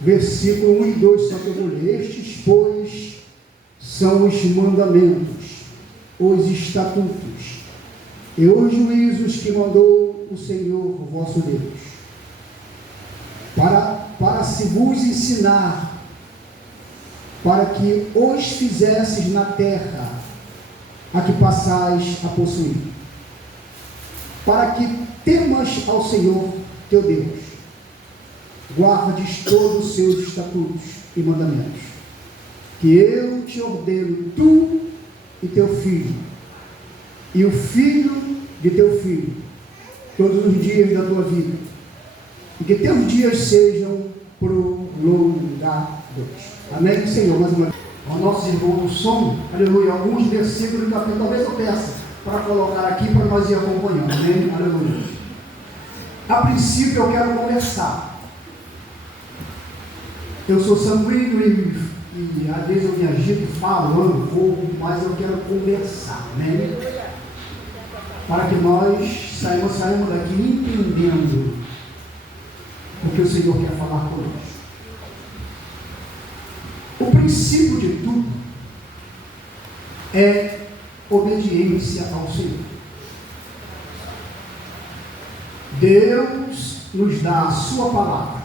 versículo 1 e 2, só que eu vou ler. Estes, pois, são os mandamentos, os estatutos e os juízos que mandou o Senhor vosso Deus, para se vos ensinar, para que os fizesses na terra a que passais a possuir, para que temas ao Senhor teu Deus, guardes todos os seus estatutos e mandamentos, que eu te ordeno, tu e teu filho, e o filho de teu filho, todos os dias da tua vida, e que teus dias sejam prolongados. Amém, Senhor? Mais uma vez, ao nosso irmão do som, aleluia, alguns versículos da Bíblia, talvez eu peça para colocar aqui para nós ir acompanhando, amém? Aleluia. A princípio eu quero conversar. Eu sou sanguíneo e às vezes eu me agito falando um pouco, mas eu quero conversar, amém? Para que nós saímos daqui entendendo o que o Senhor quer falar conosco. O princípio de tudo é obediência ao Senhor. Deus nos dá a sua palavra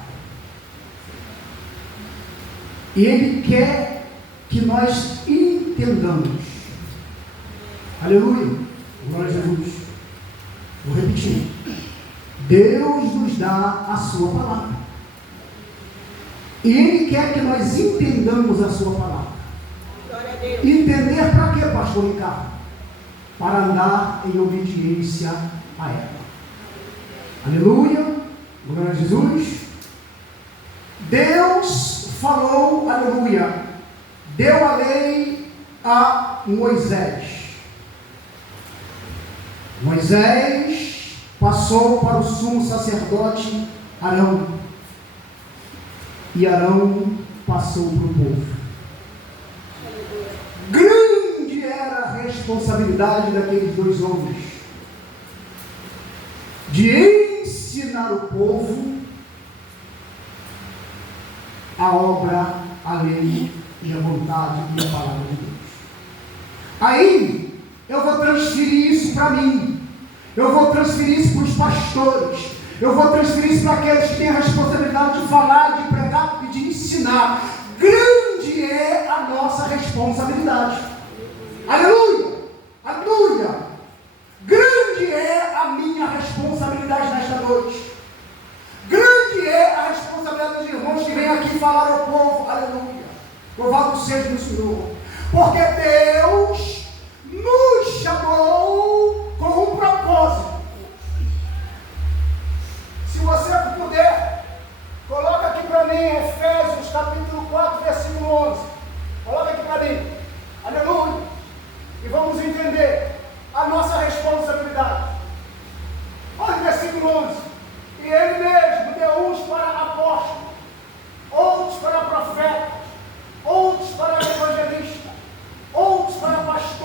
e Ele quer que nós entendamos. Aleluia, glória a Jesus. Vou repetir. Deus nos dá a sua palavra e Ele quer que nós entendamos a sua palavra. Entender para quê, pastor Ricardo? Para andar em obediência a ela. Aleluia, glória a Jesus. Deus falou, aleluia, deu a lei a Moisés. Moisés passou para o sumo sacerdote Arão, e Arão passou para o povo. Grande era a responsabilidade daqueles dois homens de ensinar o povo a obra, a lei e a vontade e a palavra de Deus. Aí eu vou transferir isso para mim, eu vou transferir isso para os pastores, eu vou transferir isso para aqueles que têm a responsabilidade de falar, de pregar e de ensinar. Grande é a nossa responsabilidade. Aleluia, aleluia. Grande é a minha responsabilidade nesta noite. Grande é a responsabilidade dos irmãos que vêm aqui falar ao povo. Aleluia, louvado seja o Senhor, porque Deus nos chamou com um propósito. Se você puder, coloca aqui para mim Efésios capítulo 4, versículo 11. Coloca aqui para mim. Aleluia. E vamos entender a nossa responsabilidade. Olha o versículo 11. E Ele mesmo deu uns para apóstolos, outros para profetas, outros para evangelistas, outros para pastores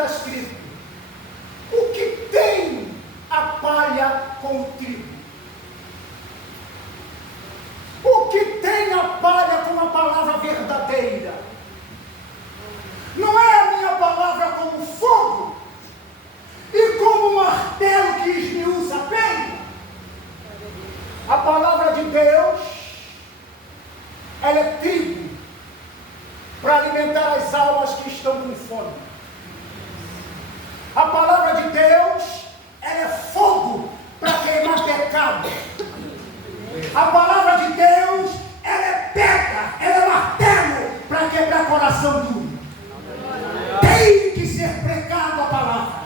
está escrito: o que tem a palha com o trigo? O que tem a palha com a palavra verdadeira? Não é a minha palavra como fogo e como um martelo que esmiuça a pedra? A palavra de Deus, ela é trigo para alimentar as almas que estão com fome. A palavra de Deus, ela é fogo para queimar pecado. A palavra de Deus, ela é pedra, ela é martelo para quebrar coração duro. Tem que ser pregado a palavra.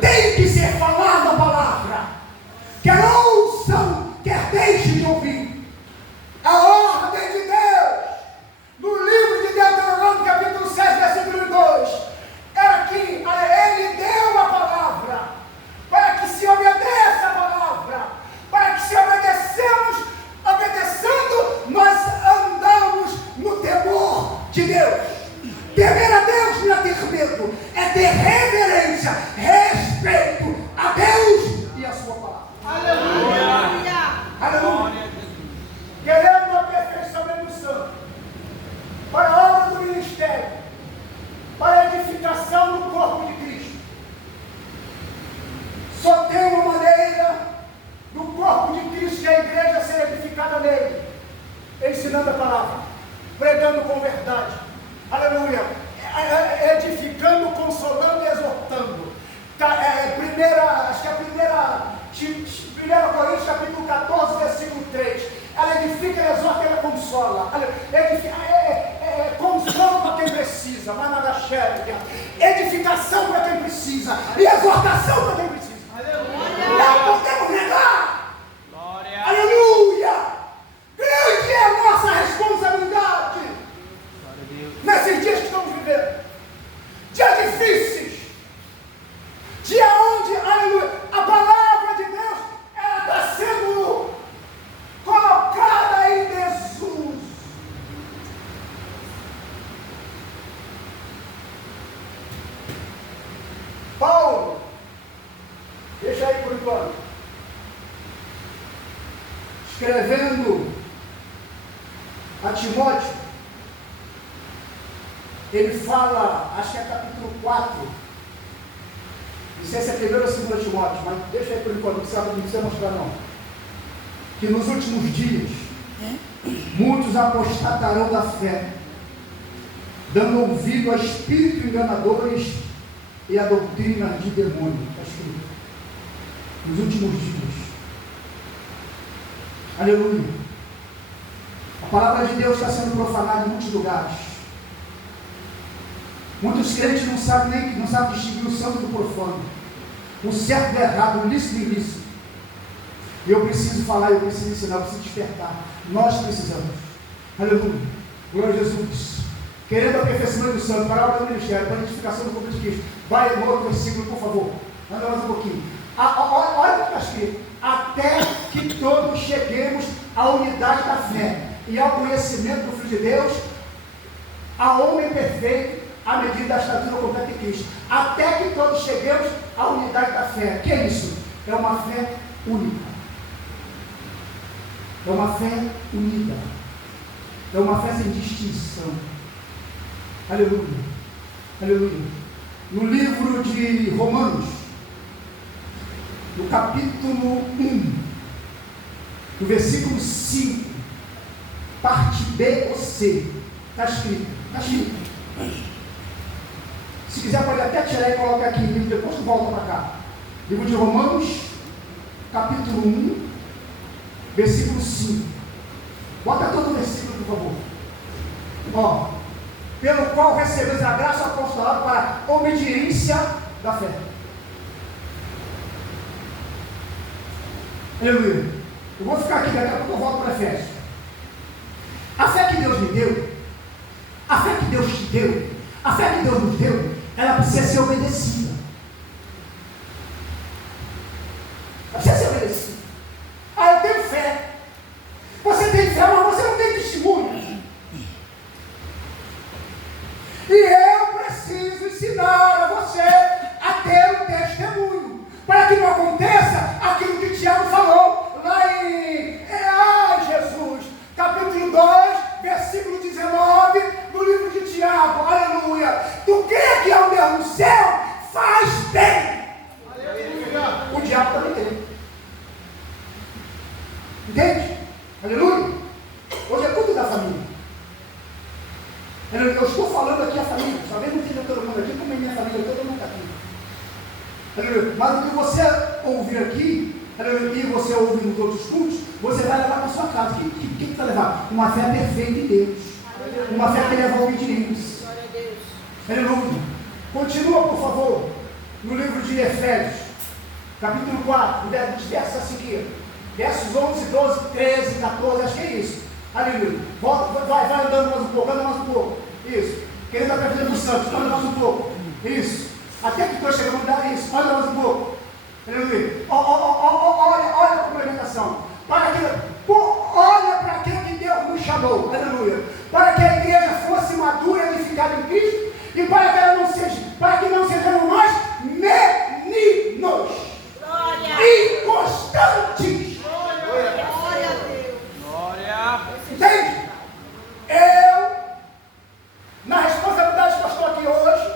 Tem que ser falado a palavra. Quer ouçam, quer deixem de ouvir. A ordem de Deus, no livro de Deuteronômio, capítulo 6, versículo 2, era que ele deu a palavra, para que se obedeça a palavra, para que se obedecendo, nós andamos no temor de Deus. Temer a Deus não é ter medo, é ter reverência, respeito a Deus e a sua palavra. Aleluia! Aleluia! Querendo aperfeiçoamento do santo, para a obra do ministério, para a edificação do corpo de Cristo. Só tem uma maneira do corpo de Cristo e a igreja ser edificada nele: ensinando a palavra, pregando com verdade. Aleluia! Edificando, consolando e exortando. Acho que a primeira Coríntios, capítulo 14, versículo 3. Ela edifica, ela exorta, ela consola. Consolo para quem precisa, edificação para quem precisa e exortação para quem precisa. Aleluia! Não podemos negar. Glória. Aleluia! Grande é a nossa responsabilidade nesses dias que estamos vivendo, dias difíceis, dia onde, aleluia, a palavra de Deus, ela está sendo colocada em desuso. Paulo, deixa aí por enquanto, escrevendo a Timóteo, ele fala, acho que é capítulo 4, não sei se é 1º ou 2 Timóteo, mas deixa aí por enquanto, não precisa mostrar não, que nos últimos dias, muitos apostatarão da fé, dando ouvido a espíritos enganadores e a doutrina de demônio. Está escrito, nos últimos dias. Aleluia! A palavra de Deus está sendo profanada em muitos lugares. Muitos crentes não sabem distinguir o santo do profano, o certo do errado, o lícito do ilícito. E eu preciso falar, eu preciso ensinar, eu preciso despertar. Nós precisamos. Aleluia. Glória a Jesus. Querendo a aperfeiçoamento do santo, para a obra do ministério, para a edificação do corpo de Cristo. Vai no outro versículo, por favor. Anda mais um pouquinho. Olha o que está escrito. Até que todos cheguemos à unidade da fé e ao conhecimento do Filho de Deus, a homem perfeito, à medida da estatura completa de Cristo. Até que todos cheguemos à unidade da fé. O que é isso? É uma fé única. É uma fé unida. É uma fé sem distinção. Aleluia. Aleluia. No livro de Romanos, no capítulo 1, no versículo 5, parte B ou C, está escrito. Está escrito. Se quiser pode até tirar e colocar aqui em livro, depois tu volta para cá. Livro de Romanos, capítulo 1, versículo 5. Bota todo o versículo, por favor. Ó, pelo qual recebemos a graça apostolada para a obediência da fé. Aleluia. Eu vou ficar aqui, daqui a pouco eu volto para Efésios. A fé que Deus me deu, a fé que Deus te deu, a fé que Deus nos deu, ela precisa ser obedecida. Ela precisa ser obedecida. Ah, eu tenho fé. Você tem fé, mas você não tem testemunho. E eu preciso ensinar aleluia. Tu crê que há um Deus no céu? Faz bem. Aleluia. O diabo também tem. Entende? Aleluia. Hoje é culto da família. Eu estou falando aqui a família. Talvez não esteja todo mundo aqui, como é minha família, todo mundo está aqui. Aleluia. Mas o que você ouvir aqui, aleluia, e você ouvir nos outros cultos, você vai levar para a sua casa. O que você vai levar? Uma fé perfeita em Deus. Uma fé que leva a obediência. Aleluia. Continua, por favor, no livro de Efésios, capítulo 4, os versos a seguir. Versos 11, 12, 13, 14, acho que é isso. Aleluia. Vai andando mais um pouco, anda mais um pouco. Isso. Querendo a vida dos santos, anda mais um pouco. Isso. Até que estou chegando a dar isso, anda mais um pouco. Aleluia. Olha a complementação. Olha para aquele que Deus nos chamou. Aleluia. Para que a igreja fosse madura, edificada em Cristo, e para que ela não seja, para que não sejamos nós meninos. Inconstantes. Glória a Deus. Glória. Entende? Na responsabilidade que eu estou aqui hoje,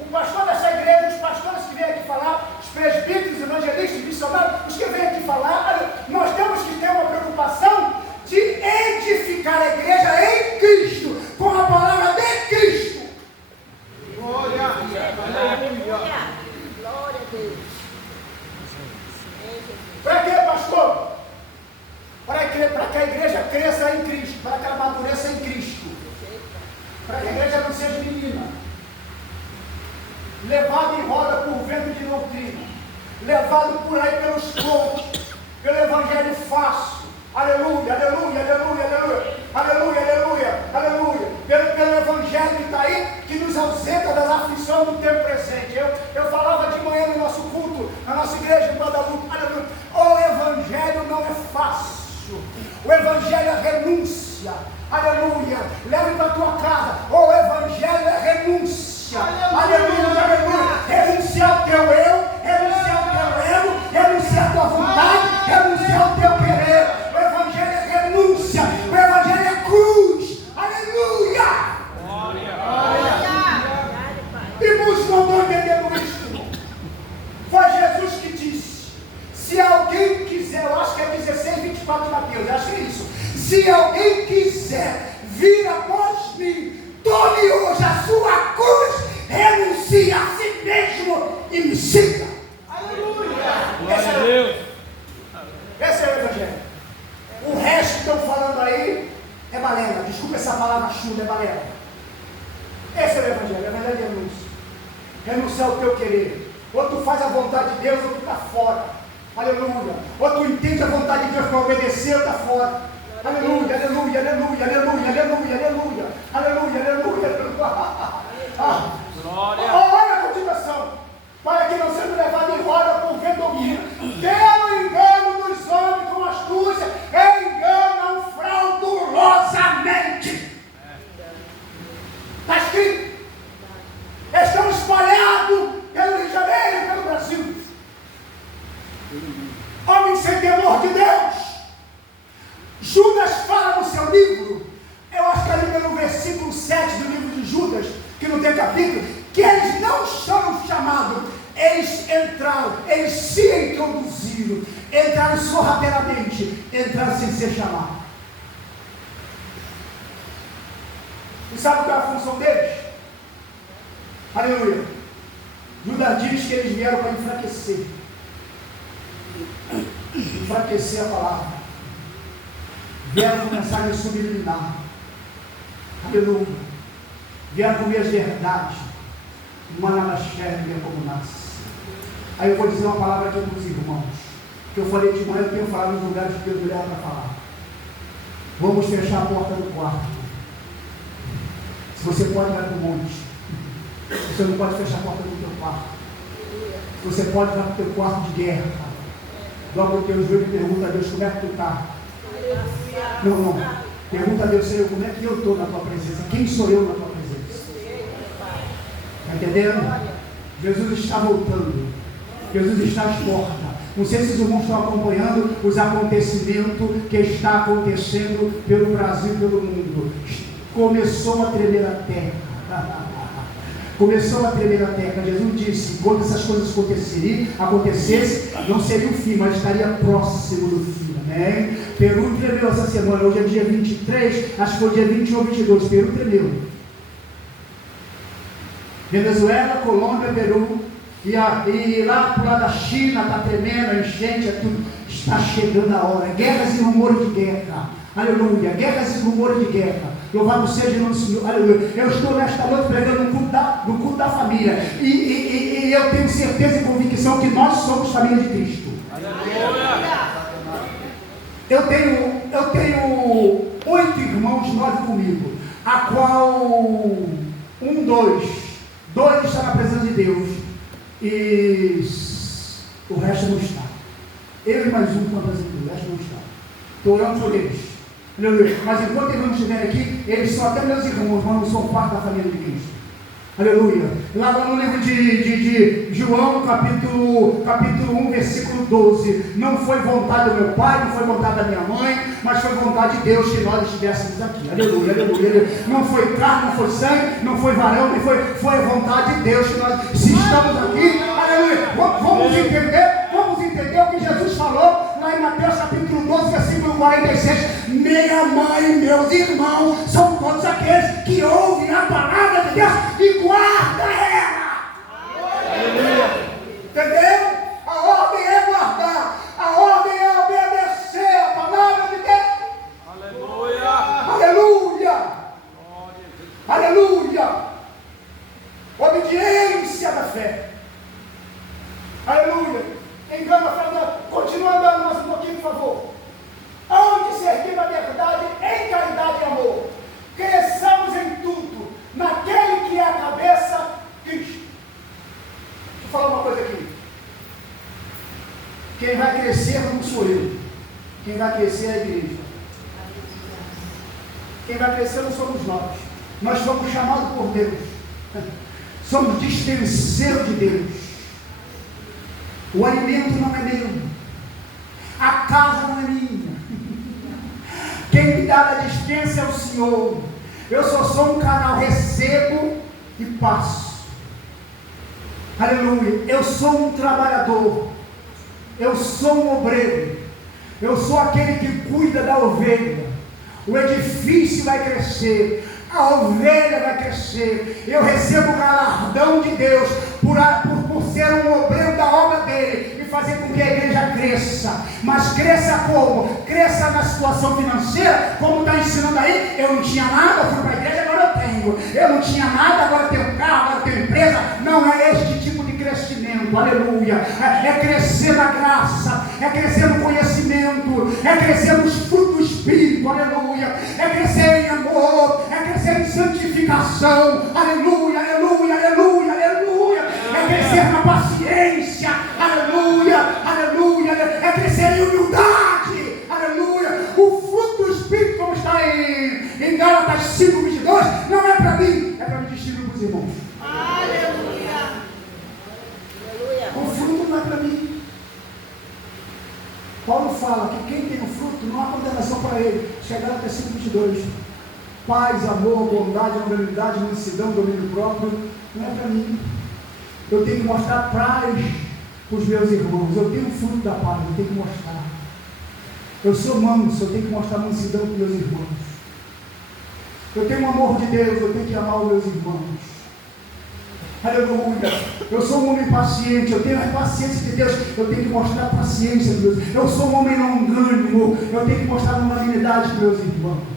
o pastor dessa igreja, os pastores que vêm aqui falar, os presbíteros, evangelistas, missionários, os que vêm aqui falar, nós temos que ter uma preocupação de edificar a igreja em Cristo, com a palavra de Cristo. Glória. Glória a Deus. Para quê, pastor? Para que a igreja cresça em Cristo, para que ela amadureça em Cristo, para que a igreja não seja menina, levado em roda por vento de doutrina, levado por aí pelos povos, pelo evangelho fácil, aleluia, aleluia, aleluia, aleluia, aleluia, aleluia, aleluia, pelo evangelho que está aí, que nos ausenta das aflições do tempo presente. Eu falava de manhã no nosso culto, na nossa igreja em Guadalupe, aleluia, o evangelho não é fácil, o evangelho é renúncia, aleluia, leve para a tua casa, o evangelho é renúncia, aleluia, aleluia, renunciar ao teu eu, renunciar ao teu ego, renunciar à tua vontade, renunciar ao teu querer. O evangelho é renúncia, o evangelho é cruz, aleluia. E muitos não estão entendendo isto. Foi Jesus que disse: se alguém quiser, eu acho que é 16, 24 de Mateus, eu acho que é isso. Se alguém quiser vir após mim, tome hoje a sua cruz, renuncie a si mesmo e me siga. Aleluia! Esse é o evangelho. O resto que estão falando aí é balela. Desculpa essa palavra chula, é balela. Esse é o evangelho. O evangelho é renúncia. Renunciar ao teu querer. Ou tu faz a vontade de Deus ou tu está fora. Aleluia. Ou tu entende a vontade de Deus para obedecer ou está fora. Aleluia, aleluia, aleluia, aleluia, aleluia, aleluia, aleluia, aleluia. Olha a continuação. Para que não seja levado em roda por vento doutrina, pelo engano dos homens com astúcia, enganam fraudulosamente. Está escrito. Estão espalhados pelo Rio de Janeiro e pelo Brasil. Homens sem temor de Deus. Judas fala no seu livro, eu acho que ali pelo versículo 7 do livro de Judas, que não tem capítulo, que eles não foram chamados, eles entraram, eles se introduziram, entraram sorrateiramente, entraram sem ser chamados. E sabe qual é a função deles? Aleluia. Judas diz que eles vieram para enfraquecer a palavra. Vieram com mensagem subliminar. Aleluia. Vieram comer as verdades. Mananaxéria como nasce. Aí eu vou dizer uma palavra aqui para os irmãos, que eu falei de manhã, eu tenho falado nos lugares que Deus me leva para falar. Vamos fechar a porta do quarto. Se você pode, vai para o monte. Você não pode fechar a porta do teu quarto. Você pode ir para o teu quarto de guerra. Dobra o teu joelho e pergunta a Deus como é que tu está. Não. Pergunta a Deus, Senhor, como é que eu estou na tua presença? Quem sou eu na tua presença? Está entendendo? Jesus está voltando. Jesus está às portas. Não sei se os irmãos estão acompanhando os acontecimentos que está acontecendo pelo Brasil e pelo mundo. Começou a tremer a terra. Começou a tremer a terra. Jesus disse: quando essas coisas acontecessem, não seria o fim, mas estaria próximo do fim. Amém? Peru tremeu essa semana. Hoje é dia 23, acho que foi dia 21 ou 22. Peru tremeu. Venezuela, Colômbia, Peru. E lá pro lado da China está tremendo, a enchente, é tudo. Está chegando a hora. Guerras e rumores de guerra. Aleluia. Guerras e rumores de guerra. Louvado seja o nome do Senhor. Aleluia. Eu estou nesta noite pregando no culto da família. E eu tenho certeza e convicção que nós somos família de Cristo. Aleluia. Eu tenho 8 irmãos, 9 comigo. A qual dois está na presença de Deus. E o resto não está. Eu e mais um estão na presença de Deus. O resto não está. Estou orando por eles. Aleluia. Mas enquanto eles não estiverem aqui, eles são até meus irmãos, mas não são parte da família de Cristo. Aleluia. Lá no livro de João, capítulo 1, versículo 12. Não foi vontade do meu pai, não foi vontade da minha mãe, mas foi vontade de Deus que nós estivéssemos aqui. Aleluia, aleluia. Não foi carne, não foi sangue, não foi varão, foi a vontade de Deus que nós, se estamos aqui, aleluia. Vamos entender o que Jesus falou lá em Mateus capítulo 12, versículo 46. Minha mãe e meus irmãos são todos aqueles que ouvem a palavra de Deus e guardam ela. Aleluia. Entendeu? A ordem é guardar, a ordem é obedecer a palavra de Deus. Aleluia. Aleluia. Aleluia. Obediência da fé. Aleluia. Engana a fé. Continua andando mais um pouquinho, por favor. Onde servir a verdade em caridade e amor. Cresçamos em tudo naquele que é a cabeça, Cristo. Deixa eu falar uma coisa aqui. Quem vai crescer não sou eu. Quem vai crescer é a igreja. Quem vai crescer não somos nós. Nós somos chamados por Deus. Somos dispenseiros de Deus. O alimento não é meu. A casa não é minha. Quem me dá da dispensa é o Senhor. Eu só sou um canal, recebo e passo. Aleluia. Eu sou um trabalhador. Eu sou um obreiro. Eu sou aquele que cuida da ovelha. O edifício vai crescer. A ovelha vai crescer. Eu recebo o galardão de Deus por ser um obreiro da obra dele e fazer com que a igreja cresça. Mas cresça como? Cresça na situação financeira, como está ensinando aí. Eu não tinha nada, eu fui para a igreja, agora eu tenho. Eu não tinha nada, agora eu tenho carro, agora eu tenho empresa. Não é este tipo de crescimento. Aleluia. É crescer na graça, é crescer no conhecimento, é crescer nos frutos do Espírito. Aleluia. É crescer em amor, é crescer em santificação. Aleluia, aleluia, aleluia, aleluia. É crescer na paciência. Aleluia, aleluia. É crescer em humildade. Aleluia. O fruto do Espírito, como está em Gálatas 5:22, não é para mim, é para me distribuir para os irmãos. Aleluia. O fruto não é para mim. Paulo fala que quem tem o fruto não há condenação para ele. Chegar até 5:22. Paz, amor, bondade, amabilidade, mansidão, domínio próprio, não é para mim. Eu tenho que mostrar paz para os meus irmãos. Eu tenho o fruto da paz, eu tenho que mostrar. Eu sou manso, eu tenho que mostrar mansidão para os meus irmãos. Eu tenho o amor de Deus, eu tenho que amar os meus irmãos. Aleluia. Eu sou um homem paciente, eu tenho a paciência de Deus, eu tenho que mostrar paciência, Deus. Eu sou um homem longânimo, eu tenho que mostrar longanimidade para os meus irmãos.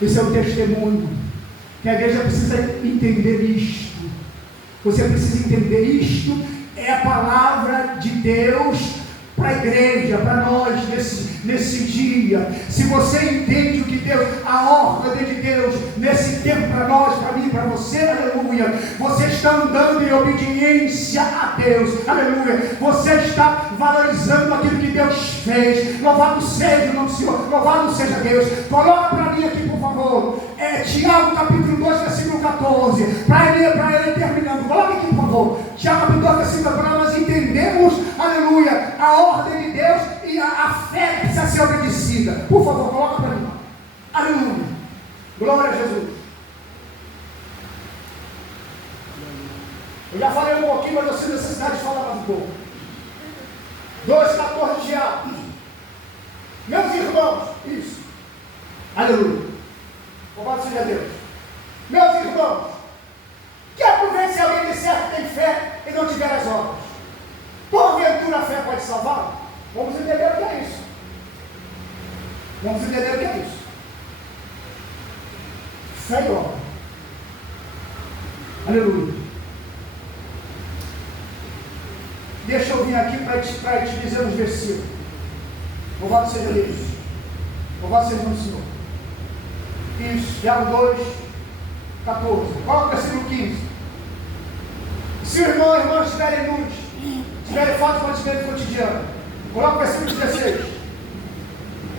Esse é o testemunho. Que a igreja precisa entender isto. Você precisa entender isto. É a palavra de Deus para a igreja, para nós nesse dia. Se você entende o que Deus, a ordem de Deus nesse tempo para nós, para mim, para você, aleluia, você está andando em obediência a Deus, aleluia, você está valorizando aquilo que Deus fez. Louvado seja o nome do Senhor, louvado seja Deus. Coloca para mim aqui, por favor, Tiago capítulo 2, versículo 14, para ele terminando. Coloca aqui, por favor, Tiago capítulo 2, versículo 14, para nós entendermos, aleluia, a ordem de Deus e a fé que precisa ser obedecida. Por favor, coloca para mim. Aleluia. Glória a Jesus. Eu já falei um pouquinho, mas eu sinto necessidade de falar mais um pouco. 2,14 de Atos. Meus irmãos, isso. Aleluia. Louvado seja Deus. Meus irmãos, que aproveite se alguém disser que tem fé e não tiver as obras. Porventura a fé pode salvar? Vamos entender o que é isso. Vamos entender o que é isso. Fé e obra. Aleluia. Deixa eu vir aqui para te dizer os versículos. Louvado seja Deus. Louvado seja o Senhor. Isso, Tiago 2, 14. Qual é o versículo 15? Se o irmão e a irmã estiverem nus, tiverem falta de mantimento cotidiano, coloca o versículo 16.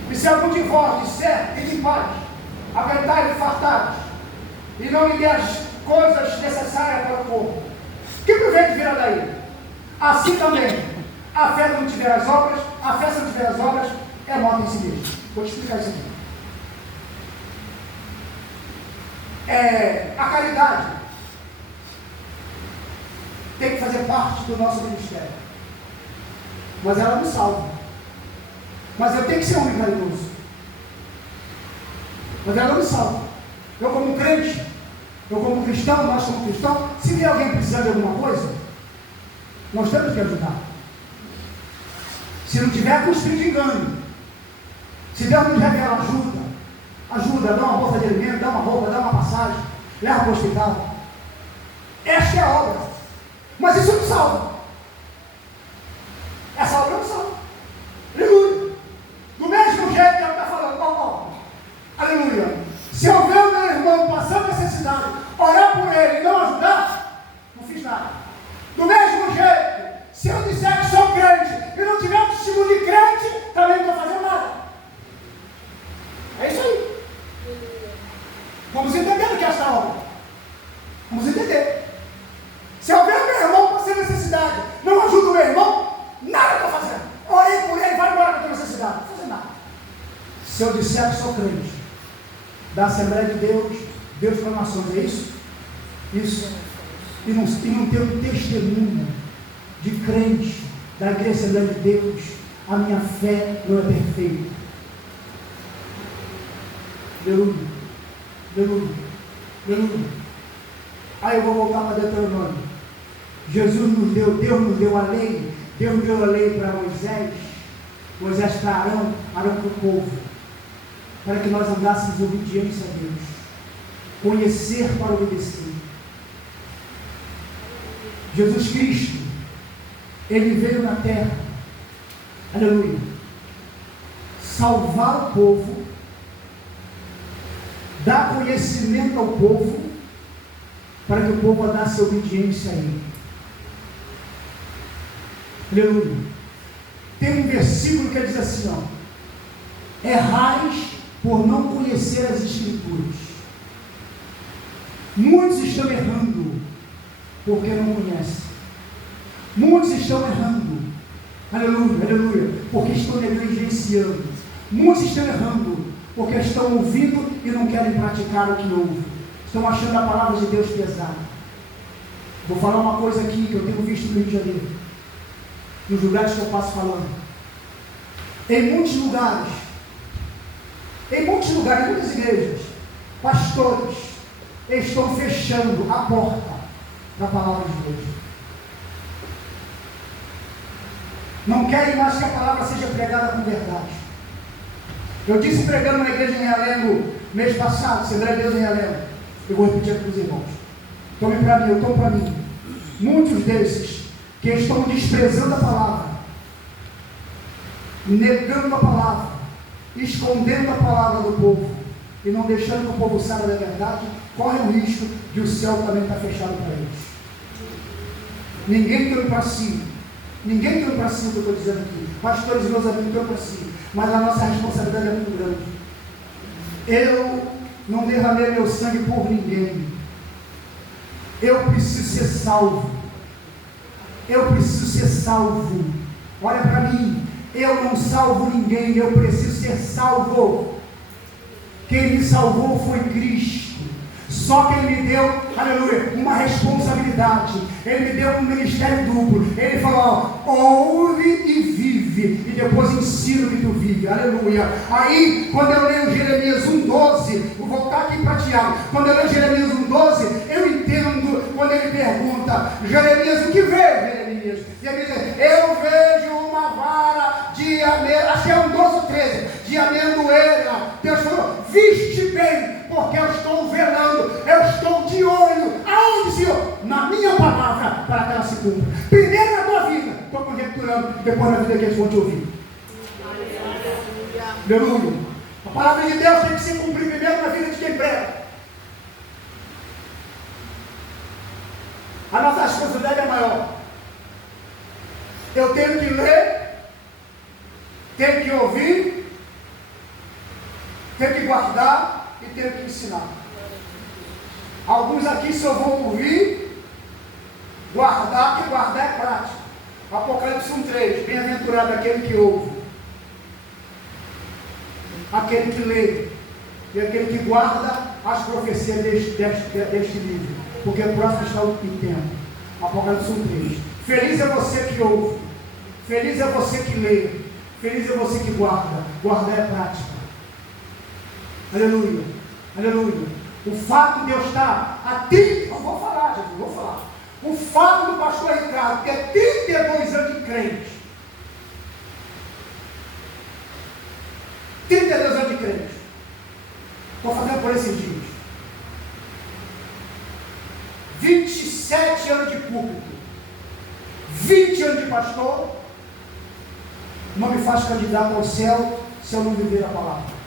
E se algum de vós disser e de paz, aguentai e fartados, e não lhe der as coisas necessárias para o corpo, que proveito virá daí? Assim também, a fé não tiver as obras, a fé se não tiver as obras, é morta em si mesmo. Vou te explicar isso aqui. A caridade tem que fazer parte do nosso ministério, mas ela não salva. Mas eu tenho que ser um homem caridoso, mas ela não salva. Eu como crente, eu como cristão, nós como cristão, se vier alguém precisando de alguma coisa, nós temos que ajudar. Se não tiver com espírito de engano, se Deus nos revela ajuda, dá uma bolsa de alimento, dá uma roupa, dá uma passagem, leva para o hospital. Esta é a obra. Mas isso não salva. Essa obra não salva. Aleluia. Do mesmo jeito que ela está falando, aleluia. Se eu ver o meu irmão passando necessidade, orar por ele e não ajudar, não fiz nada. Do mesmo jeito, se eu disser que sou crente e não tiver um testemunho de crente, também não estou fazendo nada. É isso aí. Vamos entender o que é esta obra. Vamos entender. Se eu ver o meu irmão passando necessidade, não ajuda o meu irmão, nada estou fazendo. Orei por ele, vai embora com a tua necessidade. Não estou fazendo nada. Se eu disser que sou crente da Assembleia de Deus, Deus para nações, é isso? Isso. E não ter um testemunho de crente da Igreja Assembleia de Deus, a minha fé não é perfeita. Aleluia. Aleluia. Aleluia. Aí eu vou voltar para Deuteronômio. Deus nos deu a lei. Deus deu a lei para Moisés para Arão para o povo, para que nós andássemos em obediência a Deus, conhecer para obedecer. Jesus Cristo, Ele veio na terra, aleluia, salvar o povo, dar conhecimento ao povo, para que o povo andasse em obediência a Ele. Aleluia. Tem um versículo que diz assim, errais por não conhecer as Escrituras. Muitos estão errando porque não conhecem. Muitos estão errando, aleluia, aleluia, porque estão negligenciando. Muitos estão errando porque estão ouvindo e não querem praticar o que ouvem. Estão achando a palavra de Deus pesada. Vou falar uma coisa aqui que eu tenho visto no Rio de Janeiro, nos lugares que eu passo falando. Em muitos lugares, em muitas igrejas, pastores estão fechando a porta da palavra de Deus. Não querem mais que a palavra seja pregada com verdade. Eu disse pregando na igreja em Realengo mês passado, Assembleia de Deus em Realengo. Eu vou repetir aqui para os irmãos. Tome para mim, eu tomo para mim. Muitos desses que estão desprezando a palavra, negando a palavra, escondendo a palavra do povo e não deixando que o povo saiba da verdade, corre o risco de o céu também estar fechado para eles. Ninguém tem para si. Ninguém tem para si o que eu estou dizendo aqui. Pastores e meus amigos tem para si. Mas a nossa responsabilidade é muito grande. Eu não derramei meu sangue por ninguém. Eu preciso ser salvo. Eu preciso ser salvo. Olha para mim. Eu não salvo ninguém. Eu preciso ser salvo. Quem me salvou foi Cristo. Só que Ele me deu, aleluia, uma responsabilidade. Ele me deu um ministério duplo. Ele falou, ó, ouve e vive, e depois ensina-me que tu vive, aleluia. Aí, quando eu leio Jeremias 1,12, vou voltar aqui para Tiago. Quando eu leio Jeremias 1,12, eu entendo quando ele pergunta, Jeremias, o que vê, Jeremias? E ele diz, eu vejo uma vara de amendoeira, acho que é 1,12 ou 13, de amendoeira. Deus falou, viste bem, porque eu estou velando, eu estou de olho. Aonde, Senhor? Na minha palavra, para que ela se cumpra. Primeiro na tua vida, estou conjecturando, depois na vida que eles vão te ouvir. Aleluia. A palavra de Deus tem que se cumprir primeiro na vida de quem prega. A nossa responsabilidade é maior. Eu tenho que ler, tenho que ouvir, tenho que guardar e tenho que ensinar. Alguns aqui só vão ouvir, guardar, porque guardar é prático. Apocalipse 1,3, bem-aventurado aquele que ouve, aquele que lê e aquele que guarda as profecias deste livro, porque próximo está o tempo. Apocalipse 1,3. Feliz é você que ouve, feliz é você que lê, feliz é você que guarda. Guardar é prática. Aleluia, aleluia. O fato de eu estar há 30, não vou falar, Jesus, vou falar. O fato do pastor Ricardo ter 32 anos de crente, 32 anos de crente, estou fazendo por esses dias, 27 anos de púlpito, 20 anos de pastor, não me faz candidato ao céu se eu não viver a palavra.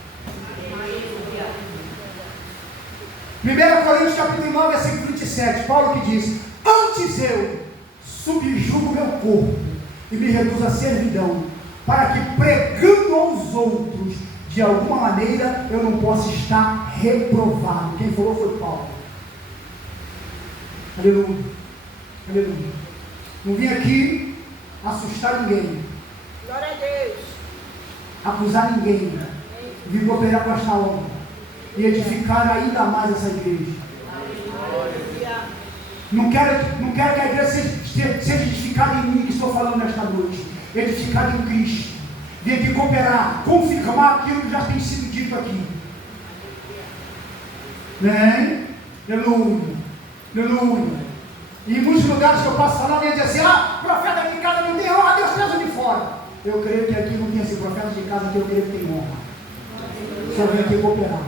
1 Coríntios capítulo 9, versículo 27, Paulo que diz, antes eu subjugo meu corpo e me reduzo à servidão, para que pregando aos outros, de alguma maneira eu não possa estar reprovado. Quem falou foi Paulo. Aleluia, aleluia. Não vim aqui assustar ninguém, Glória a Deus. acusar ninguém, vim cooperar com esta obra e edificar ainda mais essa igreja. Não quero que a igreja seja edificada em mim, que estou falando nesta noite, edificada em Cristo. Vim aqui cooperar, confirmar aquilo que já tem sido dito aqui. Né? Aleluia, aleluia. E em muitos lugares que eu passo falando, ele diz assim, profeta aqui em casa não tem honra, Deus traz de fora. Eu creio que aqui não tem esse profeta de casa, que eu creio que tem honra. Só vem aqui cooperar.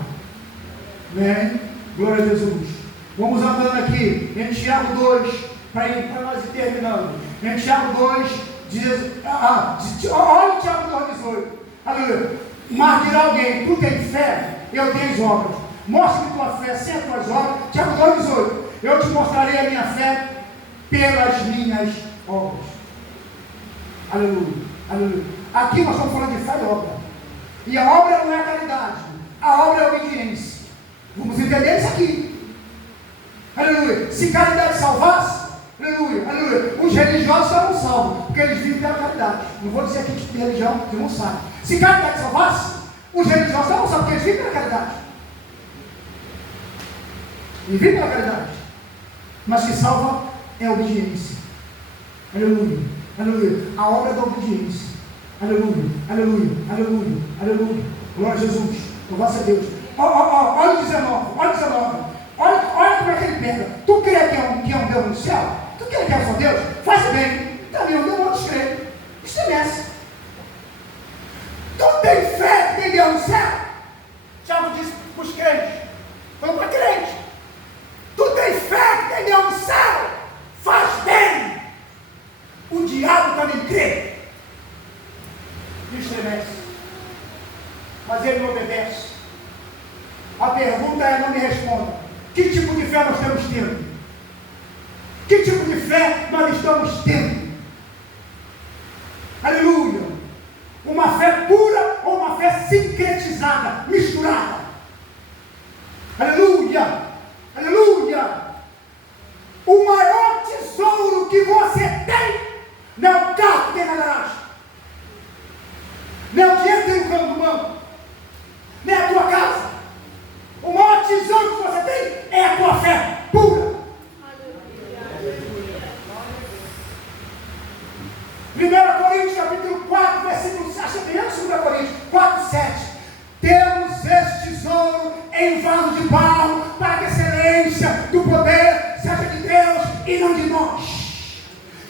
Né? Glória a Jesus. Vamos andando aqui em Tiago 2, para nós ir terminando. Em Tiago 2, diz, olha o Tiago 2,18. Aleluia. Mas dirá alguém, tu tens fé, eu tenho as obras. Mostra-me tua fé sem as tuas obras. Tiago 2,18. Eu te mostrarei a minha fé pelas minhas obras. Aleluia, aleluia. Aqui nós estamos falando de fé e obra. E a obra não é a caridade, a obra é a obediência. Vamos entender isso aqui. Aleluia. Se caridade salvasse, aleluia, aleluia, os religiosos estavam salvos, porque eles vivem pela caridade. Não vou dizer aqui que tem religião que não sabe. Se caridade salvasse, os religiosos estavam salvos, porque eles vivem pela caridade. E vivem pela caridade. Mas que salva é a obediência. Aleluia, aleluia. A obra da obediência. Aleluia, aleluia, aleluia, aleluia. Glória a Jesus. Louvado a Deus. Olha o 19, olha o 19. Olha como é que ele pega. Tu crê que é um Deus no céu? Tu crê que é só Deus? Faz bem. Também um Deus, outros creem. Estremece. Tu tem fé que tem Deus no céu? Tiago disse para os crentes. Foi para crente. Tu tem fé que tem Deus no céu? Faz bem. O diabo também crê. Estremece. Mas ele não obedece. A pergunta é, não me responda. Que tipo de fé nós estamos tendo? Que tipo de fé nós estamos tendo? Aleluia! Uma fé pura ou uma fé sincretizada, misturada? Aleluia! Aleluia! O maior tesouro que você tem não é o carro que tem na garagem, não é o dinheiro que tem no campo do banco, nem a tua casa. O maior tesouro que você tem é a tua influência, do poder, seja de Deus e não de nós.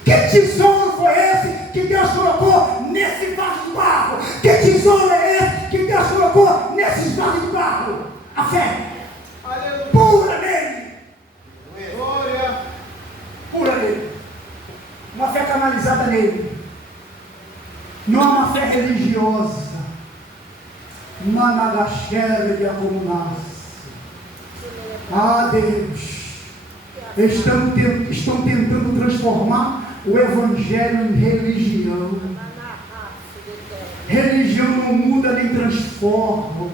Que tesouro foi esse que Deus colocou nesse vaso de barro? Que tesouro é esse que Deus colocou nesses vasos de barro? A fé. Aleluia. Pura nele. Glória. Pura nele. Uma fé canalizada nele. Não é uma fé religiosa. Managaxere de acomunar. Ah, Deus. Estão tentando transformar o evangelho em religião. Religião não muda nem transforma.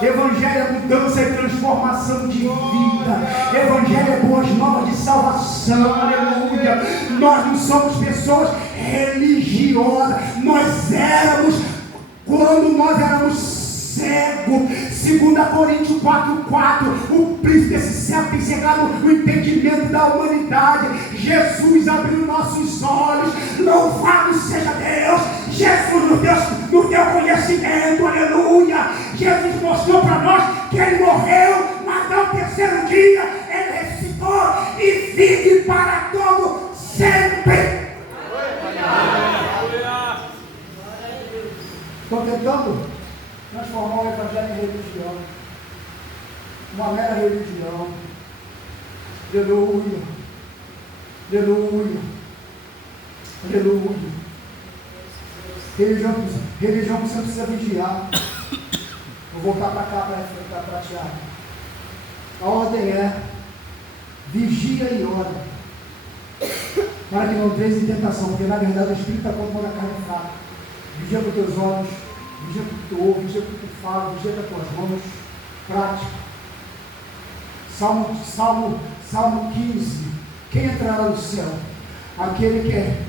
Evangelho é mudança e transformação de vida. Evangelho é boas novas de salvação. Aleluia. Nós não somos pessoas religiosas. Nós éramos, quando nós éramos cegos. 2 Coríntios 4:4. O príncipe desse século tem cegado o entendimento da humanidade. Jesus abriu nossos olhos. Louvado seja Deus. Jesus nos deu conhecimento. Aleluia. Jesus mostrou para nós que ele morreu, mas ao terceiro dia ele ressuscitou e vive para todo sempre. Estou tentando transformar o evangelho em religião, uma mera religião. Aleluia, aleluia, aleluia. Religião você precisa vigiar. Vou voltar para cá para Tiago. A ordem é: vigia e ora, para que não entreis em tentação, porque na verdade o Espírito está contra a carne fraca. Vigia com teus olhos, vigia com o que tu ouve, vigia com o que tu fala, vigia com as tuas mãos. Prática. Salmo 15. Quem entrará no céu? Aquele que é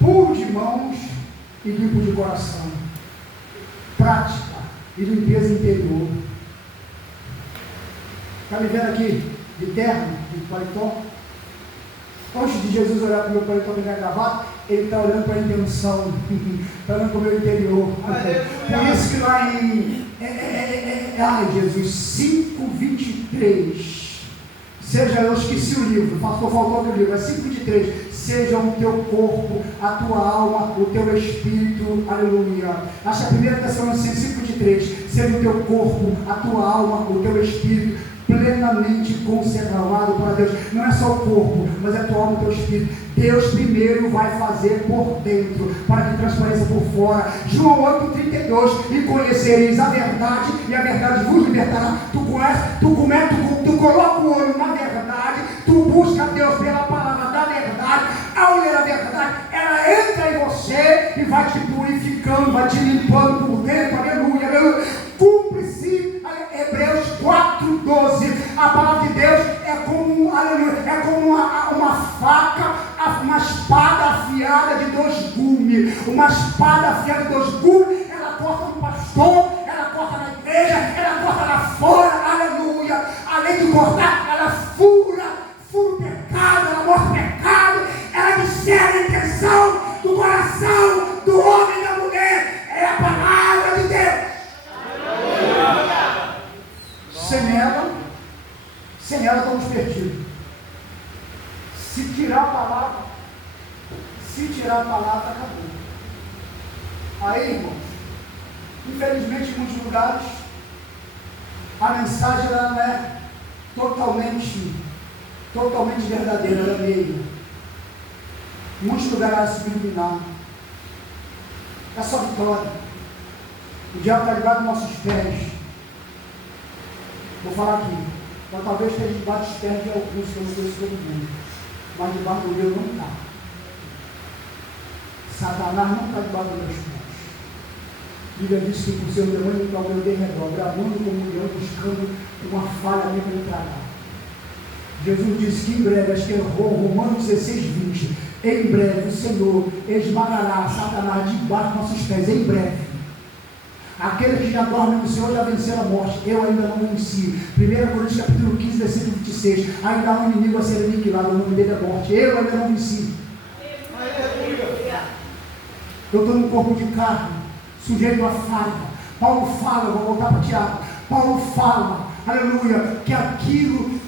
puro de mãos e limpo de coração. Prática e limpeza interior. Está me vendo aqui? De terno, de paletó? Antes de Jesus olhar para o meu paletó que é gravado, ele está olhando para a intenção, está olhando para o meu interior. Por isso que lá em Jesus 5:23, seja, eu esqueci o livro, faltou o livro, é 5:23, seja o teu corpo, a tua alma, o teu espírito, aleluia. Acho que a 1 Tessalonicenses 5:23, seja o teu corpo, a tua alma, o teu espírito, plenamente conservado para Deus. Não é só o corpo, mas é a tua alma e o teu espírito. Deus primeiro vai fazer por dentro, para que transpareça por fora. João 8:32, e conhecereis a verdade, e a verdade vos libertará. Tu conhece, tu coloca o olho na verdade, tu busca Deus pela palavra da verdade. Ao ler a verdade, ela entra em você e vai te purificando, vai te limpando por dentro. Aleluia, aleluia. Cumpre-se Hebreus 4:12. A palavra de Deus é como, aleluia, é como uma faca, uma espada afiada de 2 gumes. Uma espada afiada de 2 gumes, ela corta no pastor, ela corta na igreja, ela corta lá fora, aleluia. Além de cortar, ela fura o pecado, ela mostra o pecado, ela discerne a intenção do coração do homem e da mulher. É a palavra de Deus. Sem ela estamos perdidos. Se tirar a palavra, acabou. Aí, irmãos, infelizmente em muitos lugares a mensagem ela não é totalmente verdadeira, ela é meia. Em muitos lugares ela é subliminar. É só vitória. O diabo está debaixo dos nossos pés. Vou falar aqui. Então, talvez esteja debaixo dos pés de alguns, que eu não conheço todo mundo. Mas debaixo do meu não está. Satanás não está debaixo dos meus pés. A Bíblia diz que o seu demônio está ao meu derredor, bramando como um leão, buscando uma falha para me tragar. Jesus disse que em breve, acho que errou, Romanos 16:20, em breve o Senhor esmagará Satanás debaixo dos nossos pés, em breve. Aquele que já dorme no Senhor já venceu a morte, eu ainda não venci. 1 Coríntios capítulo 15, versículo 26, ainda há um inimigo a ser aniquilado, no nome dele da morte, eu ainda não venci. Eu estou no corpo de carne, sujeito a falha. Paulo fala, eu vou voltar para Tiago, Paulo fala, aleluia, que aquilo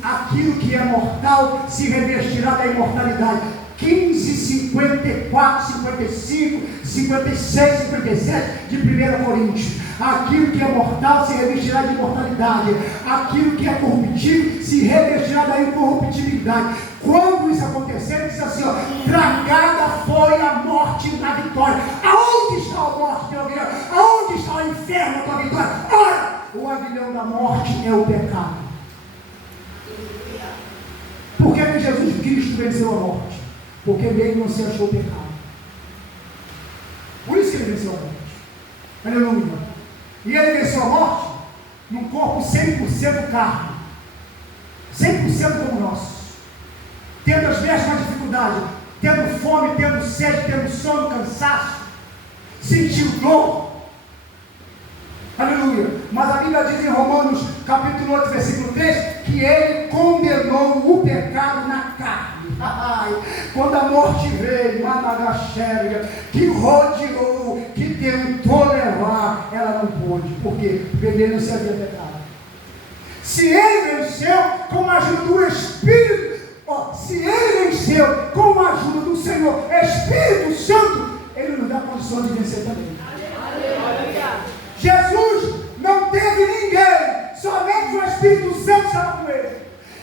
que é mortal se revestirá da imortalidade. 15, 54, 55, 56, 57 de 1 Coríntios. Aquilo que é mortal se revestirá de imortalidade. Aquilo que é corruptível se revestirá da incorruptibilidade. Quando isso acontecer, ele diz assim, ó, tragada foi a morte na vitória. Aonde está a morte, meu Deus? Aonde está o inferno com a vitória? Ora, o aguilhão da morte é o pecado. Por que Jesus Cristo venceu a morte? Porque nele não se achou pecado. Por isso que ele venceu a morte. Aleluia. E ele venceu a morte num corpo 100% carne, 100% como o nosso, tendo as mesmas dificuldades, tendo fome, tendo sede, tendo sono, cansaço, sentiu dor. Aleluia. Mas a Bíblia diz em Romanos capítulo 8, versículo 3, que ele condenou o pecado na carne. Quando a morte veio, que rodeou, que tentou levar, ela não pôde. Por quê? Porque ele não se havia pecado. Se ele venceu com a ajuda do Espírito, se ele venceu com a ajuda do Senhor Espírito Santo, ele nos dá condições de vencer também. Jesus não teve ninguém, somente o Espírito Santo estava com ele.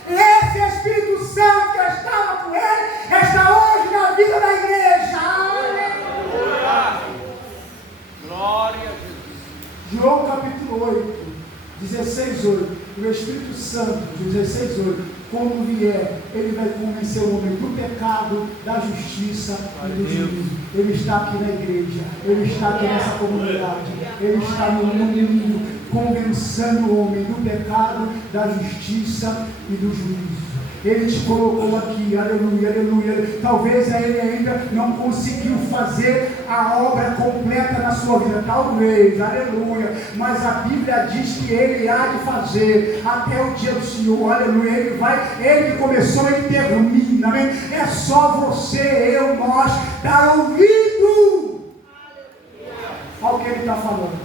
Esse Espírito Santo que estava com ele está hoje na vida da igreja. Aleluia! Glória a Jesus. João capítulo 8, 16, 8. O Espírito Santo, 16, 8. Quando vier, ele vai convencer o homem do pecado, da justiça e do juízo. Ele está aqui na igreja, ele está aqui nessa comunidade, ele está no mundo, convencendo o homem do pecado, da justiça e do juízo. Ele te colocou aqui, aleluia, aleluia. Talvez ele ainda não conseguiu fazer a obra completa na sua vida, talvez, aleluia. Mas a Bíblia diz que ele há de fazer até o dia do Senhor, aleluia. Ele que começou, ele termina, amém? É só você, eu, nós, dar ouvido ao que ele está falando,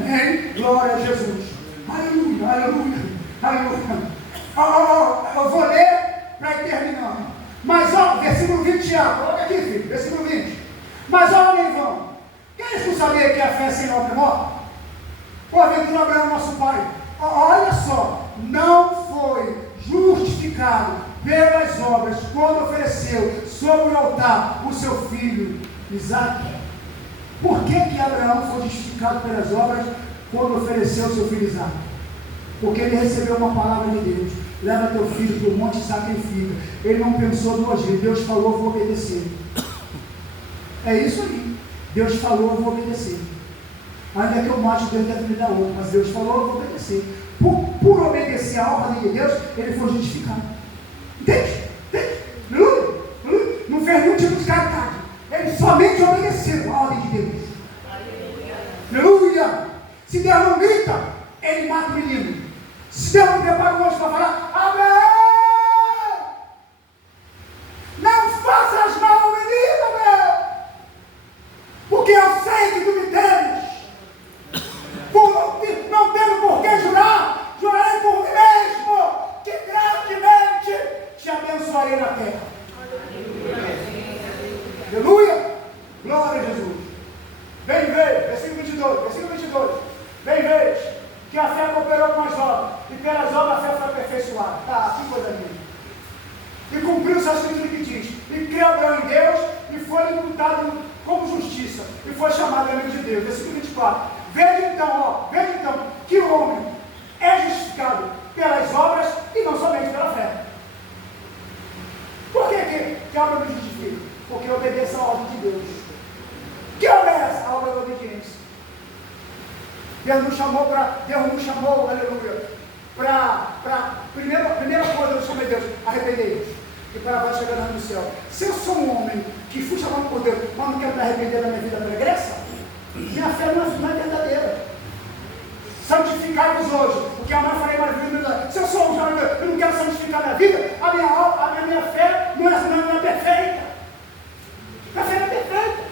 amém? Glória a Jesus, aleluia, aleluia, aleluia. Eu vou ler para ir terminando. Mas versículo 20, Tiago, coloca aqui, filho, versículo 20. Mas homem vão, quem não sabia que a fé sem obra é morta? Porventura Abraão, nosso pai, olha só, não foi justificado pelas obras quando ofereceu sobre o altar o seu filho Isaque. Por que Abraão foi justificado pelas obras quando ofereceu o seu filho Isaque? Porque ele recebeu uma palavra de Deus: leva teu filho para o monte e sacrifica. Ele não pensou duas vezes. Deus falou, eu vou obedecer. É isso aí. Deus falou, eu vou obedecer. Ainda que eu mate, Deus deve me dar outro, mas Deus falou, eu vou obedecer. Por obedecer a ordem de Deus, ele foi justificado. Entende? Não fez nenhum tipo de caridade. Ele somente obedeceu a ordem de Deus. Aleluia! Se Deus não grita, ele mata o menino. Se Deus não prepara o anjo para falar, Abraão, não faças mal ao menino, Abraão, porque eu sei que tu me temes. Não tendo por que jurar, jurarei por mim mesmo, que grandemente te abençoarei na terra. Aleluia! Glória a Jesus. Bem vejo, versículo 22, bem vejo que a fé cooperou com as obras, e pelas obras a fé foi aperfeiçoada. Tá, que coisa linda. E cumpriu o escrito que diz, e creu Abraão em Deus, e foi imputado como justiça, e foi chamado amigo de Deus. Versículo 24. Veja então, que o homem é justificado pelas obras e não somente pela fé. Por que a obra me justifica? Porque obedece à ordem de Deus. Que obedece à obra da obediência. Deus nos chamou, aleluia, primeira coisa eu chamei Deus, arrependei-vos, e para baixo chegar no céu. Se eu sou um homem que fui chamado por Deus, mas não quero me arrepender da minha vida pregressa, minha fé não é verdadeira. Santificai-vos hoje, porque amanhã farei mais vida. Se eu sou um jovem, eu não quero santificar minha vida, a minha fé não é perfeita. Minha fé não é perfeita.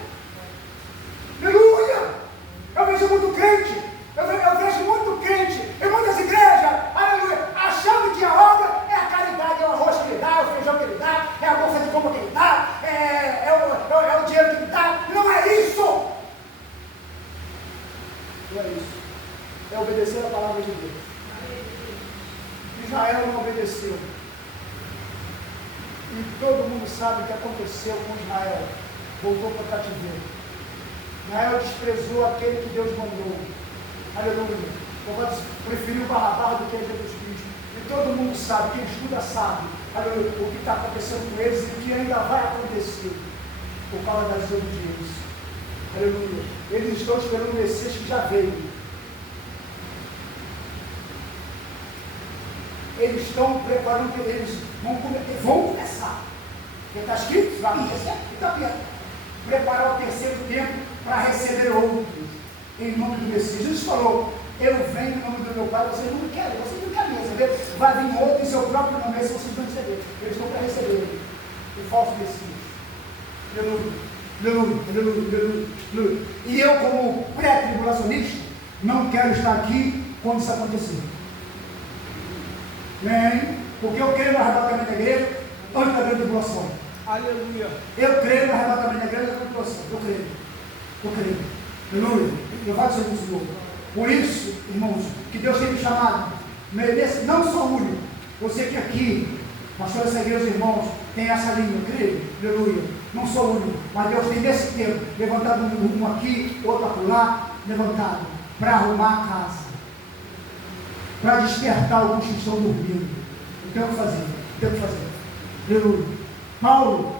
Aleluia! Eu vejo muito crente em muitas igrejas, aleluia, isso. É obedecer a palavra de Deus. Israel não obedeceu. E todo mundo sabe o que aconteceu com Israel. Voltou para o cativeiro. Israel desprezou aquele que Deus mandou. Aleluia. Preferiu Barrabás do que Jesus Cristo. E todo mundo sabe, quem estuda sabe, aleluia, o que está acontecendo com eles e o que ainda vai acontecer por causa das desobediências. Aleluia. Eles estão esperando o Messias que já veio. Eles estão preparando, eles vão começar. Porque está escrito, vai acontecer, e está perto. Preparar o terceiro tempo para receber outros, em nome do Messias. Jesus falou, eu venho em nome do meu Pai, vocês não querem receber. Vai vir outro em seu próprio nome, se vocês vão receber. Eles estão para receber o falso Messias. Aleluia, aleluia, aleluia, aleluia. E eu, como pré-tribulacionista, não quero estar aqui quando isso acontecer. Nem, porque eu creio no arrebatamento da igreja antes da grande tribulação. Aleluia. Eu creio no arrebatamento da igreja antes da tribulação. Eu creio. Aleluia. Louvado seja o Senhor. Por isso, irmãos, que Deus tem me chamado, não sou o único. Eu sei que aqui, pastor dessa igreja, irmãos, tem essa língua, creio, aleluia. Não sou o único, mas Deus tem nesse tempo levantado um aqui, outro acolá, levantado para arrumar a casa, para despertar alguns que estão dormindo. Tenho que fazer, aleluia. Paulo,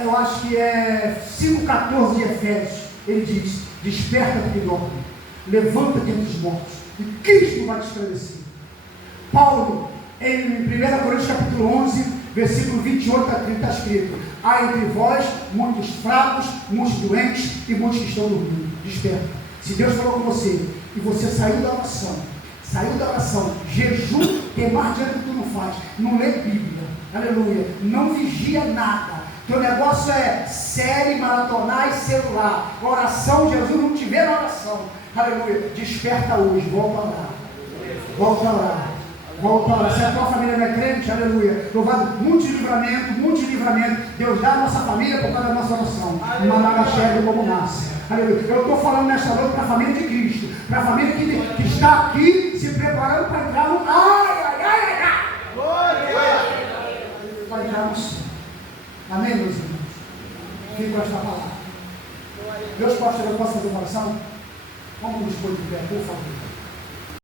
eu acho que é 5,14 de Efésios, ele diz: desperta do que dorme, levanta dentre os mortos, e Cristo vai te esclarecer. Paulo, em 1 Coríntios capítulo 11, versículo 28 a 30, está escrito: há entre vós muitos fracos, muitos doentes e muitos que estão dormindo. Desperta. Se Deus falou com você, e você saiu da oração, jejum, tem mais dinheiro que tu não faz, não lê Bíblia, aleluia, não vigia nada, teu negócio é série, maratonar e celular, oração, Jesus não te vê na oração, aleluia, desperta hoje, volta a orar, se a tua família não é crente, aleluia, louvado, muito livramento, Deus dá a nossa família por causa da nossa oração, Managaxé como nasce, aleluia. Eu estou falando nesta noite para a família de Cristo, para a família que está aqui se preparando para entrar no para entrar no céu. Amém, meus irmãos? Fique com esta palavra. Deus, pastor, eu posso fazer uma oração? Vamos nos pôr de pé, por favor.